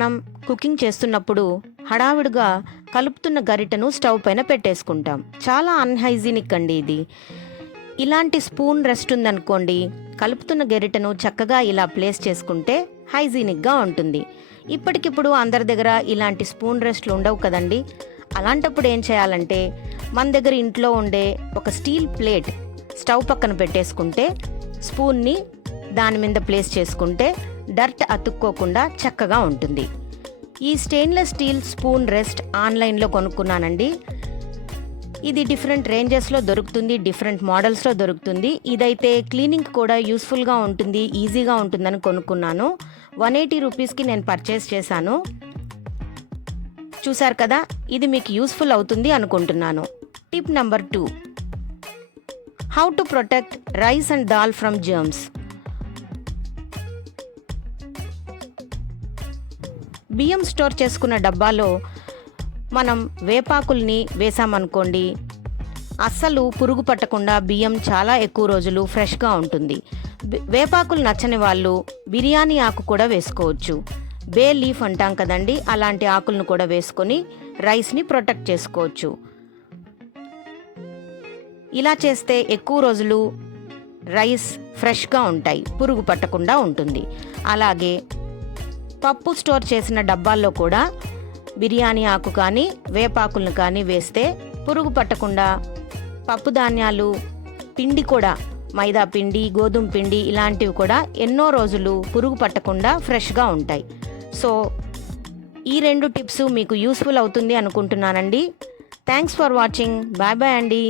మనం కుకింగ్ చేస్తున్నప్పుడు హడావిడిగా కలుపుతున్న గరిటెను స్టవ్ పైన పెట్టేసుకుంటాం. చాలా అన్హైజీనిక్ అండి ఇది. ఇలాంటి స్పూన్ రెస్ట్ ఉందనుకోండి, కలుపుతున్న గరిటెను చక్కగా ఇలా ప్లేస్ చేసుకుంటే హైజీనిక్గా ఉంటుంది. ఇప్పటికిప్పుడు అందరి దగ్గర ఇలాంటి స్పూన్ రెస్ట్లు ఉండవు కదండి. అలాంటప్పుడు ఏం చేయాలంటే, మన దగ్గర ఇంట్లో ఉండే ఒక స్టీల్ ప్లేట్ స్టవ్ పక్కన పెట్టేసుకుంటే, స్పూన్ని దాని మీద ప్లేస్ చేసుకుంటే డర్ట్ అతుక్కోకుండా చక్కగా ఉంటుంది. ఈ స్టెయిన్లెస్ స్టీల్ స్పూన్ రెస్ట్ ఆన్లైన్లో కొనుక్కున్నానండి. ఇది డిఫరెంట్ రేంజెస్లో దొరుకుతుంది, డిఫరెంట్ మోడల్స్లో దొరుకుతుంది. ఇదైతే క్లీనింగ్ కూడా యూస్ఫుల్గా ఉంటుంది, ఈజీగా ఉంటుందని కొనుక్కున్నాను. 180 రూపీస్కి నేను పర్చేస్ చేశాను. చూశారు కదా, ఇది మీకు యూస్ఫుల్ అవుతుంది అనుకుంటున్నాను. Tip number 2, how to protect rice and dal from germs. బియ్యం స్టోర్ చేసుకున్న డబ్బాలో మనం వేపాకుల్ని వేసామనుకోండి, అస్సలు పురుగు పట్టకుండా బియ్యం చాలా ఎక్కువ రోజులు ఫ్రెష్గా ఉంటుంది. వేపాకులు నచ్చని వాళ్ళు బిర్యానీ ఆకు కూడా వేసుకోవచ్చు. బే లీఫ్ అంటాం కదండి, అలాంటి ఆకులను కూడా వేసుకొని రైస్ని ప్రొటెక్ట్ చేసుకోవచ్చు. ఇలా చేస్తే ఎక్కువ రోజులు రైస్ ఫ్రెష్గా ఉంటాయి, పురుగు పట్టకుండా ఉంటుంది. అలాగే పప్పు స్టోర్ చేసిన డబ్బాల్లో కూడా బిర్యానీ ఆకు కానీ వేపాకులను కానీ వేస్తే పురుగు పట్టకుండా పప్పు ధాన్యాలు, పిండి కూడా మైదా పిండి, గోధుమ పిండి ఇలాంటివి కూడా ఎన్నో రోజులు పురుగు పట్టకుండా ఫ్రెష్గా ఉంటాయి. సో ఈ 2 టిప్స్ మీకు యూస్ఫుల్ అవుతుంది అనుకుంటున్నానండి. Thanks for watching. Bye bye అండి.